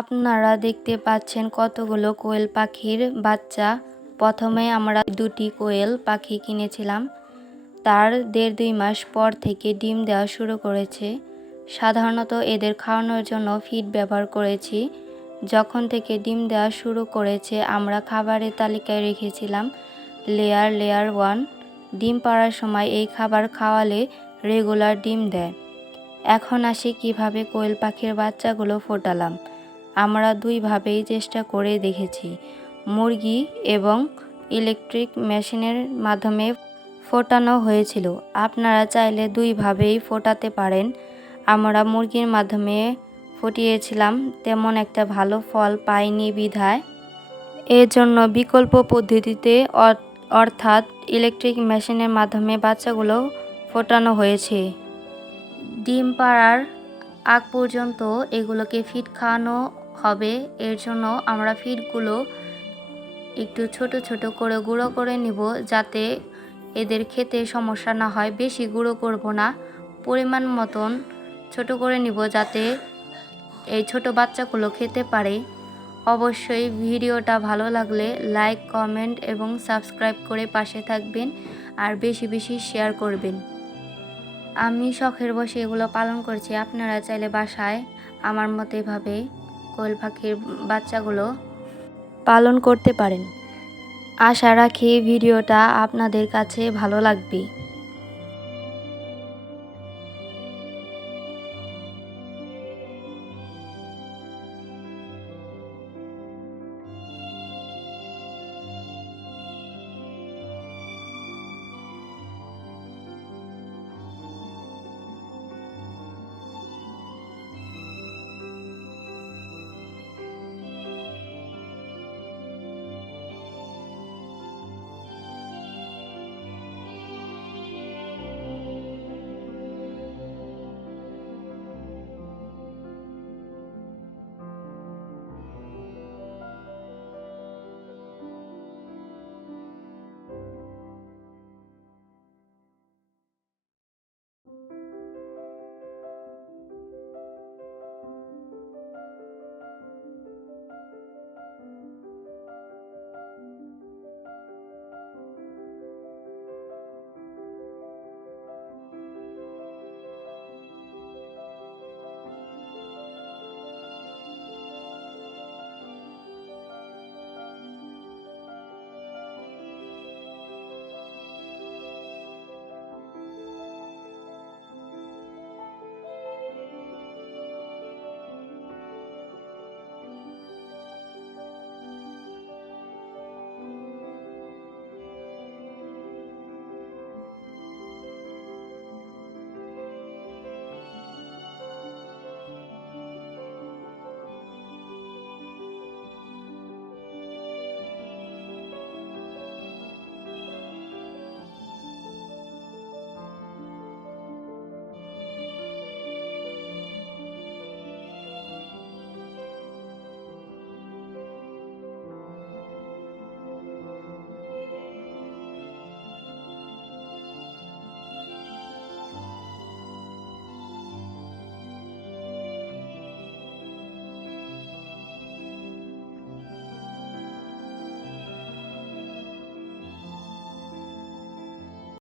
আপনারা দেখতে পাচ্ছেন কতগুলো কোয়েল পাখির বাচ্চা। প্রথমে আমরা দুটি কোয়েল পাখি কিনেছিলাম। তার দেড় দুই মাস পর থেকে ডিম দেওয়া শুরু করেছে। সাধারণত এদের খাওয়ানোর জন্য ফিড ব্যবহার করেছি। যখন থেকে ডিম দেওয়া শুরু করেছে, আমরা খাবারের তালিকায় রেখেছিলাম, লেয়ার লেয়ার ওয়ান। ডিম পাড়ার সময় এই খাবার খাওয়ালে রেগুলার ডিম দেয়। এখন আসি কীভাবে কোয়েল পাখির বাচ্চাগুলো ফোটালাম। আমরা দুইভাবেই চেষ্টা করে দেখেছি। মুরগি এবং ইলেকট্রিক মেশিনের মাধ্যমে ফোটানো হয়েছিল। আপনারা চাইলে দুইভাবেই ফোটাতে পারেন। আমরা মুরগির মাধ্যমে ফুটিয়েছিলাম, তেমন একটা ভালো ফল পাইনি বিধায়। জন্য বিকল্প পদ্ধতিতে অর- অর্থাৎ ইলেকট্রিক মেশিনের মাধ্যমে বাচ্চাগুলো ফোটানো হয়েছে। ডিম পাড়ার আগ পর্যন্ত এগুলোকে ফিড খাওয়ানো হবে। এর জন্য আমরা ফিডগুলো একটু ছোট ছোট করে গুঁড়ো করে নিব যাতে এদের খেতে সমস্যা না হয়। বেশি গুঁড়ো করব না। পরিমাণ মতন ছোট করে নিব যাতে এই ছোট বাচ্চাগুলো খেতে পারে। অবশ্যই ভিডিওটা ভালো লাগলে লাইক, কমেন্ট এবং সাবস্ক্রাইব করে পাশে থাকবেন আর বেশি বেশি শেয়ার করবেন। আমি শখের বসে এগুলো পালন করছি। আপনারা চাইলে বাসায় আমার মতো এভাবে কোয়েল পাখির বাচ্চাগুলো পালন করতে পারেন। আশা রাখি ভিডিওটা আপনাদের কাছে ভালো লাগবে।